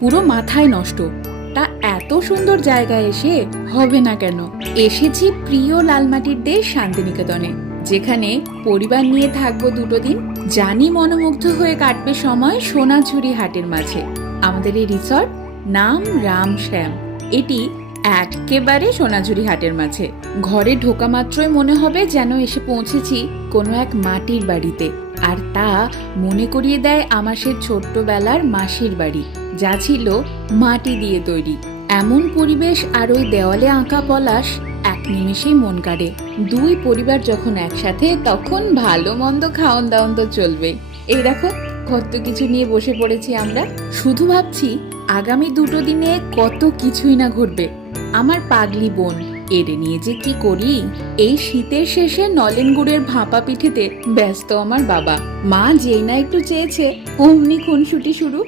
পুরো মাথায় নষ্ট। তা এত সুন্দর জায়গায় এসে হবে না কেন? এসেছি প্রিয় লালমাটির দেশ শান্তিনিকেতনে, যেখানে পরিবার নিয়ে থাকবো 2 দিন। জানি মনোমুগ্ধ হয়ে কাটবে সময় সোনাঝুরি হাটের মাঝে। আমাদের এই রিসর্ট নাম রাম শ্যাম। এটি একেবারে সোনাঝুরি হাটের মাঝে। ঘরে ঢোকা মাত্রই মনে হবে যেন এসে পৌঁছেছি কোনো এক মাটির বাড়িতে। আর তা মনে করিয়ে দেয় আমার সে ছোট্টবেলার মাসির বাড়ি, যা ছিল মাটি দিয়ে তৈরি। এমন পরিবেশ আর ওই দেওয়ালে আঁকা পলাশ এক নিমেষেই মন কাড়ে। 2 পরিবার যখন একসাথে, তখন ভালো মন্দ খাওন দাওন তো চলবে। এই দেখো কত কিছু নিয়ে বসে পড়েছি আমরা। শুধু ভাবছি আগামী 2 দিনে কত কিছুই না ঘটবে। আমার পাগলি বোন, এরে নিয়ে যে কি করি। এই শীতের শেষে নলেন গুড়ের ভাপা পিঠেতে ব্যস্ত আমার বাবা। মা যেই না একটু চেয়েছে অমনি খুনসুটি শুরু।